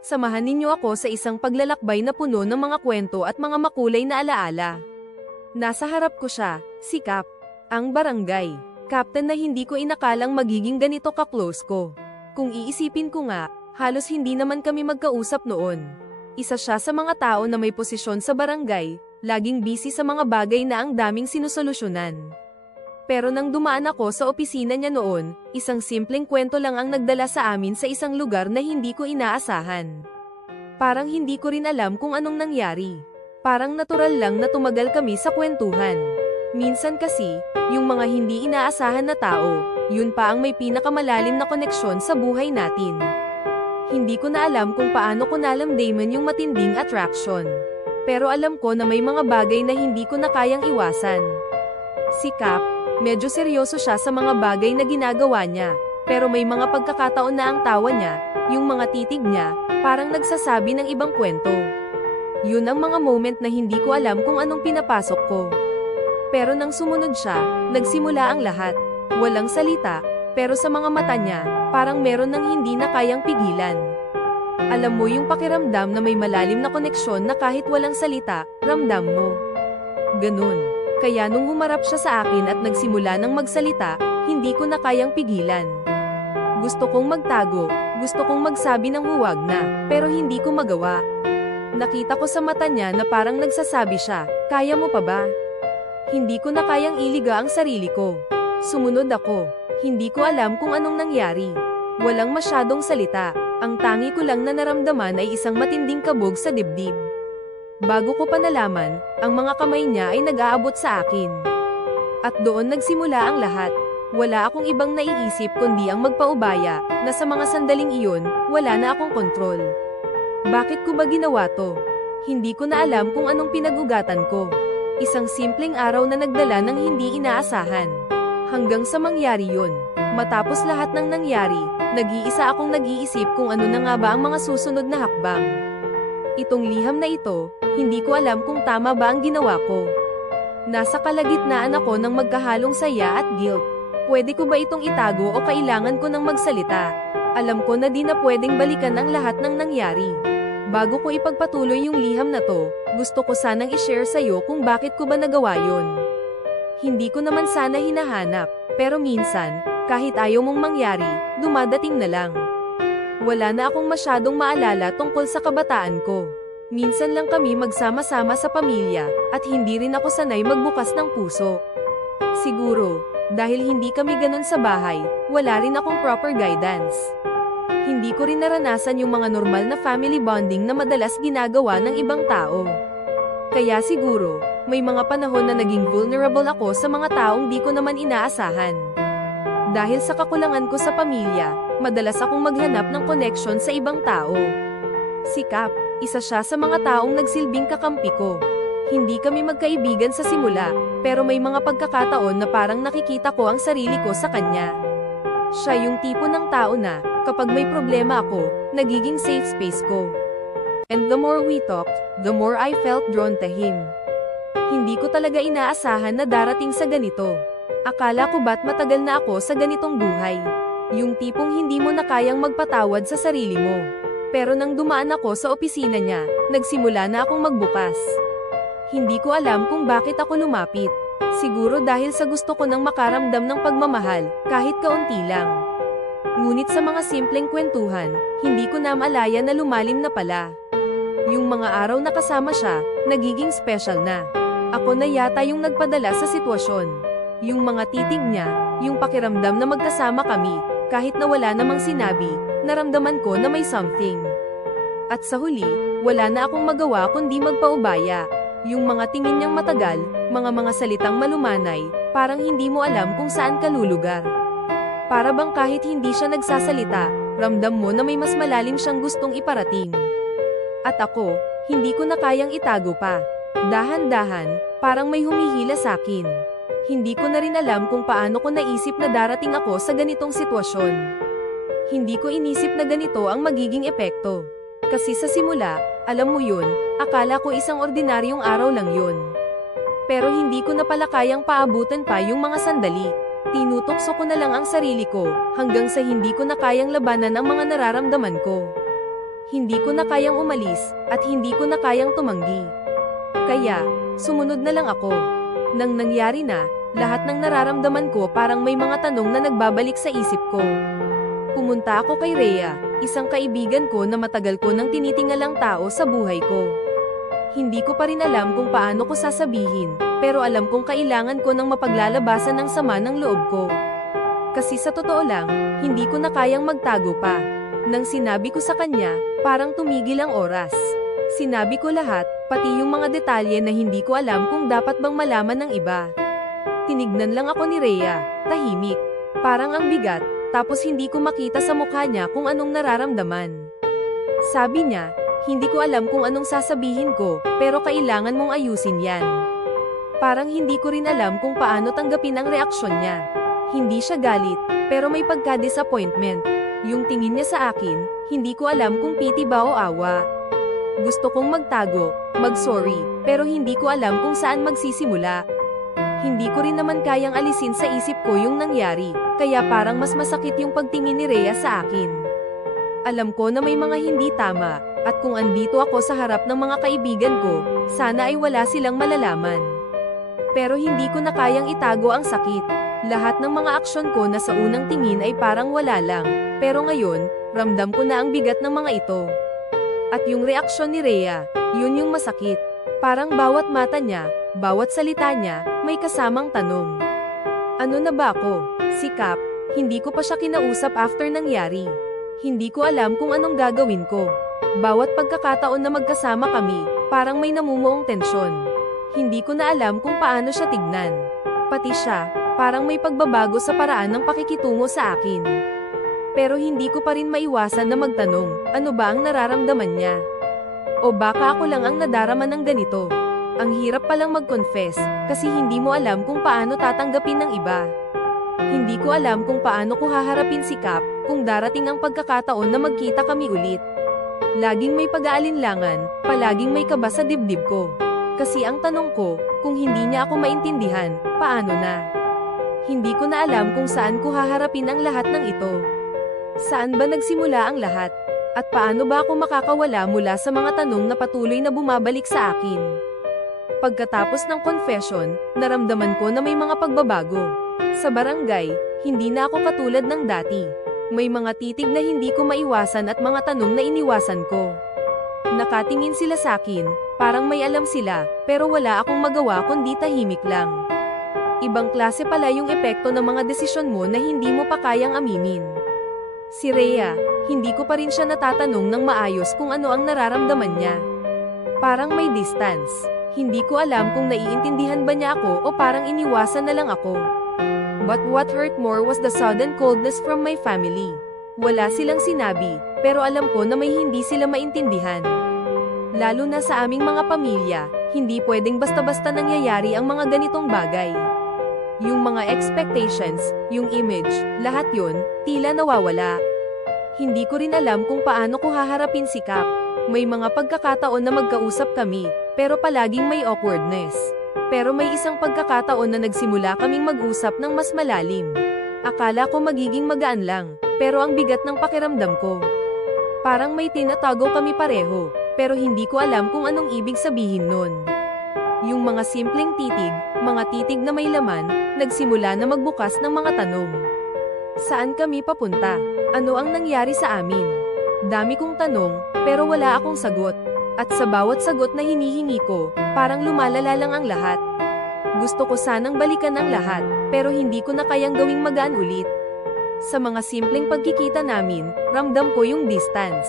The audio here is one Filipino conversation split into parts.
samahan ninyo ako sa isang paglalakbay na puno ng mga kwento at mga makulay na alaala. Nasa harap ko siya, si Cap, ang barangay, captain na hindi ko inakalang magiging ganito ka-close ko. Kung iisipin ko nga, halos hindi naman kami magkausap noon. Isa siya sa mga tao na may posisyon sa barangay, laging busy sa mga bagay na ang daming sinusolusyonan. Pero nang dumaan ako sa opisina niya noon, isang simpleng kwento lang ang nagdala sa amin sa isang lugar na hindi ko inaasahan. Parang hindi ko rin alam kung anong nangyari. Parang natural lang na tumagal kami sa kwentuhan. Minsan kasi, yung mga hindi inaasahan na tao, yun pa ang may pinakamalalim na koneksyon sa buhay natin. Hindi ko na alam kung paano ko nalamdaman yung matinding attraction. Pero alam ko na may mga bagay na hindi ko na kayang iwasan. Si Cap, medyo seryoso siya sa mga bagay na ginagawa niya. Pero may mga pagkakataon na ang tawa niya, yung mga titig niya, parang nagsasabi ng ibang kwento. Yun ang mga moment na hindi ko alam kung anong pinapasok ko. Pero nang sumunod siya, nagsimula ang lahat. Walang salita, pero sa mga mata niya, parang meron ng hindi na kayang pigilan. Alam mo yung pakiramdam na may malalim na koneksyon na kahit walang salita, ramdam mo. Ganun. Kaya nung humarap siya sa akin at nagsimula ng magsalita, hindi ko na kayang pigilan. Gusto kong magtago, gusto kong magsabi ng huwag na, pero hindi ko magawa. Nakita ko sa mata niya na parang nagsasabi siya, kaya mo pa ba? Hindi ko na kayang iliga ang sarili ko. Sumunod ako. Hindi ko alam kung anong nangyari. Walang masyadong salita. Ang tangi ko lang na naramdaman ay isang matinding kabog sa dibdib. Bago ko pa nalaman, ang mga kamay niya ay nag-aabot sa akin. At doon nagsimula ang lahat. Wala akong ibang naiisip kundi ang magpaubaya, na sa mga sandaling iyon, wala na akong kontrol. Bakit ko ba ginawa to? Hindi ko na alam kung anong pinagugatan ko. Isang simpleng araw na nagdala ng hindi inaasahan. Hanggang sa mangyari yun. Matapos lahat ng nangyari, nag-iisa akong nag-iisip kung ano na nga ba ang mga susunod na hakbang. Itong liham na ito, hindi ko alam kung tama ba ang ginawa ko. Nasa kalagitnaan ako ng magkahalong saya at guilt. Pwede ko ba itong itago o kailangan ko ng magsalita? Alam ko na di na pwedeng balikan ang lahat ng nangyari. Bago ko ipagpatuloy yung liham na to, gusto ko sanang i-share sa'yo kung bakit ko ba nagawa yon. Hindi ko naman sana hinahanap, pero minsan, kahit ayaw mong mangyari, dumadating na lang. Wala na akong masyadong maalala tungkol sa kabataan ko. Minsan lang kami magsama-sama sa pamilya, at hindi rin ako sanay magbukas ng puso. Siguro, dahil hindi kami ganun sa bahay, wala rin akong proper guidance. Hindi ko rin naranasan yung mga normal na family bonding na madalas ginagawa ng ibang tao. Kaya siguro, may mga panahon na naging vulnerable ako sa mga taong di ko naman inaasahan. Dahil sa kakulangan ko sa pamilya, madalas akong maghanap ng connection sa ibang tao. Si Cap, isa siya sa mga taong nagsilbing kakampi ko. Hindi kami magkaibigan sa simula, pero may mga pagkakataon na parang nakikita ko ang sarili ko sa kanya. Siya yung tipo ng tao na, kapag may problema ako, nagiging safe space ko. And the more we talked, the more I felt drawn to him. Hindi ko talaga inaasahan na darating sa ganito. Akala ko ba't matagal na ako sa ganitong buhay. Yung tipong hindi mo na kayang magpatawad sa sarili mo. Pero nang dumaan ako sa opisina niya, nagsimula na akong magbukas. Hindi ko alam kung bakit ako lumapit. Siguro dahil sa gusto ko nang makaramdam ng pagmamahal, kahit kaunti lang. Ngunit sa mga simpleng kwentuhan, hindi ko na maalaya na lumalim na pala. Yung mga araw na kasama siya, nagiging special na. Ako na yata yung nagpadala sa sitwasyon. Yung mga titig niya, yung pakiramdam na magkasama kami, kahit na wala namang sinabi, naramdaman ko na may something. At sa huli, wala na akong magawa kundi magpaubaya. Yung mga tingin niyang matagal, mga mga salitang malumanay, parang hindi mo alam kung saan ka lulugar. Para bang kahit hindi siya nagsasalita, ramdam mo na may mas malalim siyang gustong iparating. At ako, hindi ko na kayang itago pa. Dahan-dahan, Parang may humihila sa akin. Hindi ko na rin alam kung paano ko naisip na darating ako sa ganitong sitwasyon. Hindi ko inisip na ganito ang magiging epekto. Kasi sa simula, alam mo yun, akala ko isang ordinaryong araw lang yun. Pero hindi ko na pala kayang paabutan pa yung mga sandali. Tinutokso ko na lang ang sarili ko, hanggang sa hindi ko na kayang labanan ang mga nararamdaman ko. Hindi ko na kayang umalis, at hindi ko na kayang tumanggi. Kaya, sumunod na lang ako. Nang nangyari na, lahat ng nararamdaman ko parang may mga tanong na nagbabalik sa isip ko. Pumunta ako kay Rhea, isang kaibigan ko na matagal ko nang tinitingalang tao sa buhay ko. Hindi ko pa rin alam kung paano ko sasabihin, pero alam kong kailangan ko ng mapaglalabasan ng sama ng loob ko. Kasi sa totoo lang, hindi ko na kayang magtago pa. Nang sinabi ko sa kanya, parang tumigil ang oras. Sinabi ko lahat, pati yung mga detalye na hindi ko alam kung dapat bang malaman ng iba. Tinignan lang ako ni Rhea, tahimik. Parang ang bigat, tapos hindi ko makita sa mukha niya kung anong nararamdaman. Sabi niya, hindi ko alam kung anong sasabihin ko, pero kailangan mong ayusin yan. Parang hindi ko rin alam kung paano tanggapin ang reaksyon niya. Hindi siya galit, pero may pagka-disappointment. Yung tingin niya sa akin, hindi ko alam kung piti ba o awa. Gusto kong magtago, mag-sorry, pero hindi ko alam kung saan magsisimula. Hindi ko rin naman kayang alisin sa isip ko yung nangyari, kaya parang mas masakit yung pagtingin ni Rhea sa akin. Alam ko na may mga hindi tama, at kung andito ako sa harap ng mga kaibigan ko, sana ay wala silang malalaman. Pero hindi ko na kayang itago ang sakit. Lahat ng mga aksyon ko na sa unang tingin ay parang wala lang, pero ngayon, ramdam ko na ang bigat ng mga ito. At yung reaksyon ni Rhea, yun yung masakit. Parang bawat mata niya, bawat salita niya, may kasamang tanong. Ano na ba ako? Si Cap, hindi ko pa siya kinausap after nangyari. Hindi ko alam kung anong gagawin ko. Bawat pagkakataon na magkasama kami, parang may namumuong tensyon. Hindi ko na alam kung paano siya tignan. Pati siya, parang may pagbabago sa paraan ng pakikitungo sa akin. Pero hindi ko pa rin maiwasan na magtanong, ano ba ang nararamdaman niya? O baka ako lang ang nadarama ng ganito? Ang hirap palang mag-confess, kasi hindi mo alam kung paano tatanggapin ng iba. Hindi ko alam kung paano ko haharapin si Cap, kung darating ang pagkakataon na magkita kami ulit. Laging may pag-aalinlangan, palaging may kaba sa dibdib ko. Kasi ang tanong ko, kung hindi niya ako maintindihan, paano na? Hindi ko na alam kung saan ko haharapin ang lahat ng ito. Saan ba nagsimula ang lahat? At paano ba ako makakawala mula sa mga tanong na patuloy na bumabalik sa akin? Pagkatapos ng confession, naramdaman ko na may mga pagbabago. Sa barangay, hindi na ako katulad ng dati. May mga titig na hindi ko maiwasan at mga tanong na iniwasan ko. Nakatingin sila sa akin, parang may alam sila, pero wala akong magawa kundi tahimik lang. Ibang klase pala yung epekto ng mga desisyon mo na hindi mo pa kayang aminin. Si Rhea, hindi ko pa rin siya natatanong ng maayos kung ano ang nararamdaman niya. Parang may distance. Hindi ko alam kung naiintindihan ba niya ako o parang iniwasan na lang ako. But what hurt more was the sudden coldness from my family. Wala silang sinabi, pero alam ko na may hindi sila maintindihan. Lalo na sa aming mga pamilya, hindi pwedeng basta-basta nangyayari ang mga ganitong bagay. Yung mga expectations, yung image, lahat yun, tila nawawala. Hindi ko rin alam kung paano ko haharapin si Cap. May mga pagkakataon na magkausap kami, pero palaging may awkwardness. Pero may isang pagkakataon na nagsimula kaming mag-usap ng mas malalim. Akala ko magiging magaan lang, pero ang bigat ng pakiramdam ko. Parang may tinatago kami pareho, pero hindi ko alam kung anong ibig sabihin nun. Yung mga simpleng titig, mga titig na may laman, nagsimula na magbukas ng mga tanong. Saan kami papunta? Ano ang nangyari sa amin? Dami kong tanong, pero wala akong sagot. At sa bawat sagot na hinihingi ko, parang lumalala lang ang lahat. Gusto ko sanang balikan ang lahat, pero hindi ko na kayang gawing magaan ulit. Sa mga simpleng pagkikita namin, ramdam ko yung distance.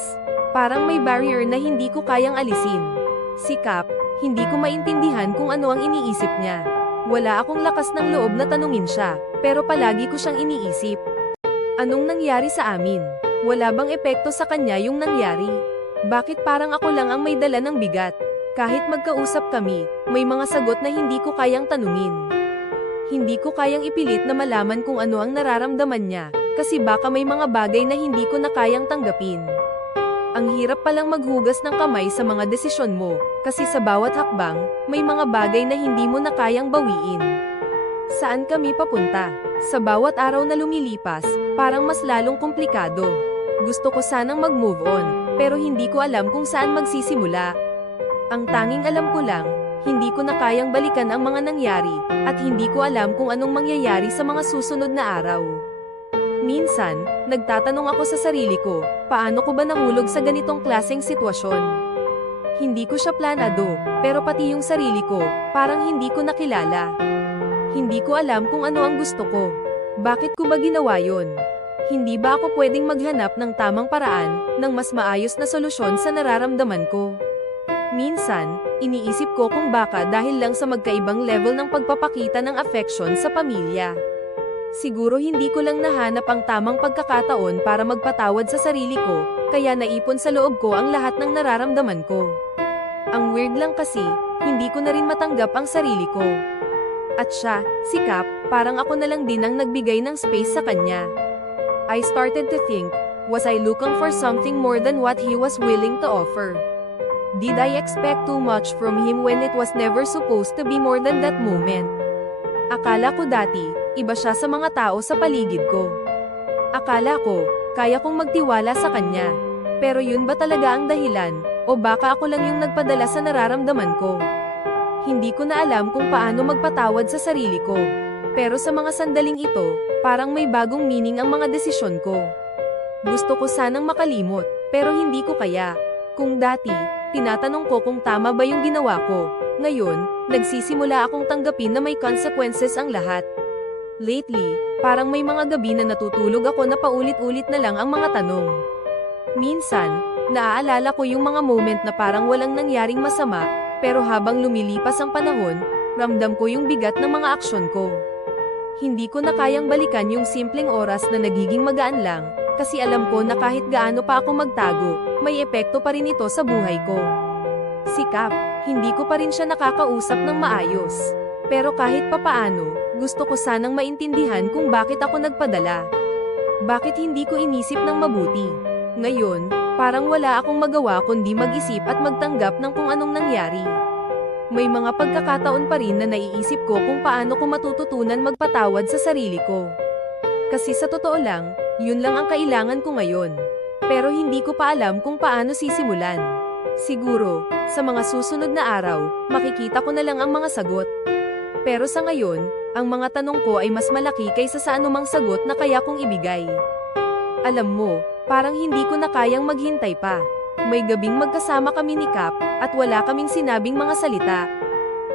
Parang may barrier na hindi ko kayang alisin. Si Cap, hindi ko maintindihan kung ano ang iniisip niya. Wala akong lakas ng loob na tanungin siya, pero palagi ko siyang iniisip. Anong nangyari sa amin? Wala bang epekto sa kanya yung nangyari? Bakit parang ako lang ang may dala ng bigat? Kahit magkausap kami, may mga sagot na hindi ko kayang tanungin. Hindi ko kayang ipilit na malaman kung ano ang nararamdaman niya, kasi baka may mga bagay na hindi ko na kayang tanggapin. Ang hirap palang maghugas ng kamay sa mga desisyon mo, kasi sa bawat hakbang, may mga bagay na hindi mo na kayang bawiin. Saan kami papunta? Sa bawat araw na lumilipas, parang mas lalong komplikado. Gusto ko sanang mag-move on, pero hindi ko alam kung saan magsisimula. Ang tanging alam ko lang, hindi ko na kayang balikan ang mga nangyari, at hindi ko alam kung anong mangyayari sa mga susunod na araw. Minsan, nagtatanong ako sa sarili ko, paano ko ba nahulog sa ganitong klaseng sitwasyon? Hindi ko siya planado, pero pati yung sarili ko, parang hindi ko nakilala. Hindi ko alam kung ano ang gusto ko. Bakit ko ba ginawa yon? Hindi ba ako pwedeng maghanap ng tamang paraan, ng mas maayos na solusyon sa nararamdaman ko? Minsan, iniisip ko kung baka dahil lang sa magkaibang level ng pagpapakita ng affection sa pamilya. Siguro hindi ko lang nahanap ang tamang pagkakataon para magpatawad sa sarili ko, kaya naipon sa loob ko ang lahat ng nararamdaman ko. Ang weird lang kasi, hindi ko na rin matanggap ang sarili ko. At siya, si Cap, parang ako na lang din ang nagbigay ng space sa kanya. I started to think, was I looking for something more than what he was willing to offer? Did I expect too much from him when it was never supposed to be more than that moment? Akala ko dati, iba siya sa mga tao sa paligid ko. Akala ko, kaya kong magtiwala sa kanya. Pero yun ba talaga ang dahilan, o baka ako lang yung nagpadala sa nararamdaman ko? Hindi ko na alam kung paano magpatawad sa sarili ko. Pero sa mga sandaling ito, parang may bagong meaning ang mga desisyon ko. Gusto ko sanang makalimot, pero hindi ko kaya. Kung dati, tinatanong ko kung tama ba yung ginawa ko. Ngayon, nagsisimula akong tanggapin na may consequences ang lahat. Lately, parang may mga gabi na natutulog ako na paulit-ulit na lang ang mga tanong. Minsan, naaalala ko yung mga moment na parang walang nangyaring masama, pero habang lumilipas ang panahon, ramdam ko yung bigat ng mga aksyon ko. Hindi ko na kayang balikan yung simpleng oras na nagiging magaan lang, kasi alam ko na kahit gaano pa ako magtago, may epekto pa rin ito sa buhay ko. Si Cap, hindi ko pa rin siya nakakausap ng maayos. Pero kahit papaano, gusto ko sanang maintindihan kung bakit ako nagpadala. Bakit hindi ko inisip ng mabuti? Ngayon, parang wala akong magawa kundi mag-isip at magtanggap ng kung anong nangyari. May mga pagkakataon pa rin na naiisip ko kung paano ko matututunan magpatawad sa sarili ko. Kasi sa totoo lang, yun lang ang kailangan ko ngayon. Pero hindi ko pa alam kung paano sisimulan. Siguro, sa mga susunod na araw, makikita ko na lang ang mga sagot. Pero sa ngayon, ang mga tanong ko ay mas malaki kaysa sa anumang sagot na kaya kong ibigay. Alam mo, parang hindi ko na kayang maghintay pa. May gabing magkasama kami ni Cap, at wala kaming sinabing mga salita.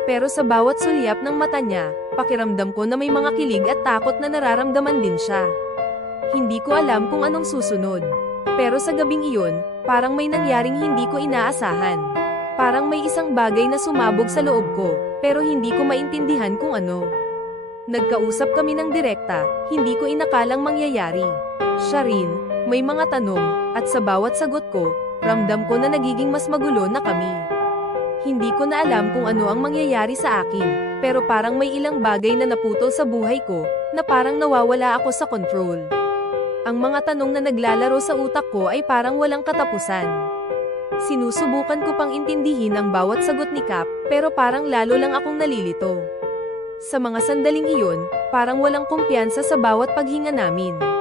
Pero sa bawat sulyap ng mata niya, pakiramdam ko na may mga kilig at takot na nararamdaman din siya. Hindi ko alam kung anong susunod. Pero sa gabing iyon, parang may nangyaring hindi ko inaasahan. Parang may isang bagay na sumabog sa loob ko, pero hindi ko maintindihan kung ano. Nagkausap kami ng direkta, hindi ko inakalang mangyayari. Siya rin, may mga tanong, at sa bawat sagot ko, ramdam ko na nagiging mas magulo na kami. Hindi ko na alam kung ano ang mangyayari sa akin, pero parang may ilang bagay na naputol sa buhay ko, na parang nawawala ako sa control. Ang mga tanong na naglalaro sa utak ko ay parang walang katapusan. Sinusubukan ko pang intindihin ang bawat sagot ni Cap, pero parang lalo lang akong nalilito. Sa mga sandaling iyon, parang walang kumpiyansa sa bawat paghinga namin.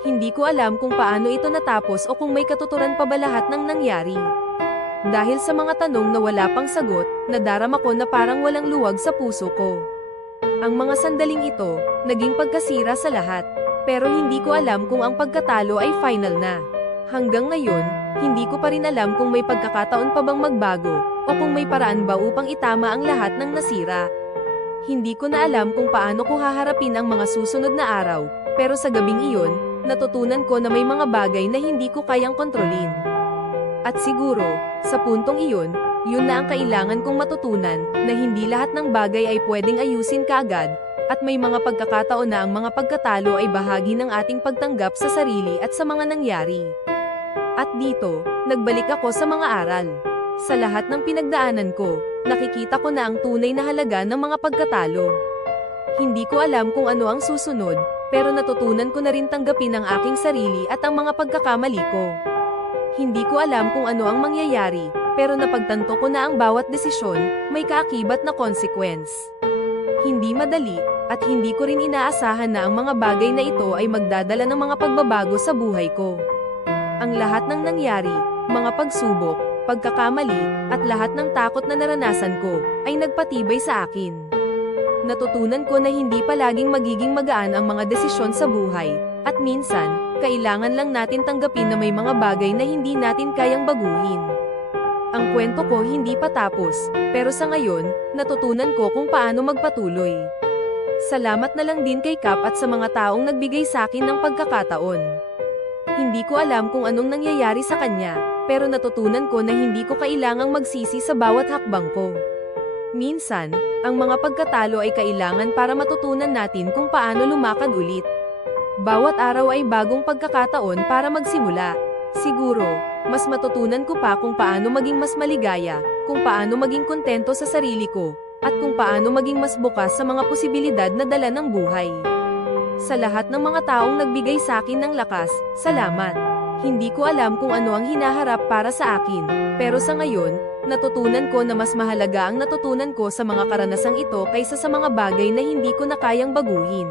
Hindi ko alam kung paano ito natapos o kung may katuturan pa ba lahat ng nangyari. Dahil sa mga tanong na wala pang sagot, nadarama ko na parang walang luwag sa puso ko. Ang mga sandaling ito, naging pagkasira sa lahat. Pero hindi ko alam kung ang pagkatalo ay final na. Hanggang ngayon, hindi ko pa rin alam kung may pagkakataon pa bang magbago, o kung may paraan ba upang itama ang lahat ng nasira. Hindi ko na alam kung paano ko haharapin ang mga susunod na araw, pero sa gabing iyon, natutunan ko na may mga bagay na hindi ko kayang kontrolin. At siguro, sa puntong iyon, yun na ang kailangan kong matutunan, na hindi lahat ng bagay ay pwedeng ayusin kaagad, at may mga pagkakataon na ang mga pagkatalo ay bahagi ng ating pagtanggap sa sarili at sa mga nangyari. At dito, nagbalik ako sa mga aral. Sa lahat ng pinagdaanan ko, nakikita ko na ang tunay na halaga ng mga pagkatalo. Hindi ko alam kung ano ang susunod, pero natutunan ko na rin tanggapin ang aking sarili at ang mga pagkakamali ko. Hindi ko alam kung ano ang mangyayari, pero napagtanto ko na ang bawat desisyon, may kaakibat na consequence. Hindi madali, at hindi ko rin inaasahan na ang mga bagay na ito ay magdadala ng mga pagbabago sa buhay ko. Ang lahat ng nangyari, mga pagsubok, pagkakamali, at lahat ng takot na naranasan ko, ay nagpatibay sa akin. Natutunan ko na hindi palaging magiging magaan ang mga desisyon sa buhay, at minsan, kailangan lang natin tanggapin na may mga bagay na hindi natin kayang baguhin. Ang kwento ko hindi pa tapos, pero sa ngayon, natutunan ko kung paano magpatuloy. Salamat na lang din kay Kap at sa mga taong nagbigay sa akin ng pagkakataon. Hindi ko alam kung anong nangyayari sa kanya, pero natutunan ko na hindi ko kailangang magsisi sa bawat hakbang ko. Minsan, ang mga pagkatalo ay kailangan para matutunan natin kung paano lumakad ulit. Bawat araw ay bagong pagkakataon para magsimula. Siguro, mas matutunan ko pa kung paano maging mas maligaya, kung paano maging kontento sa sarili ko, at kung paano maging mas bukas sa mga posibilidad na dala ng buhay. Sa lahat ng mga taong nagbigay sa akin ng lakas, salamat. Hindi ko alam kung ano ang hinaharap para sa akin, pero sa ngayon, natutunan ko na mas mahalaga ang natutunan ko sa mga karanasang ito kaysa sa mga bagay na hindi ko na kayang baguhin.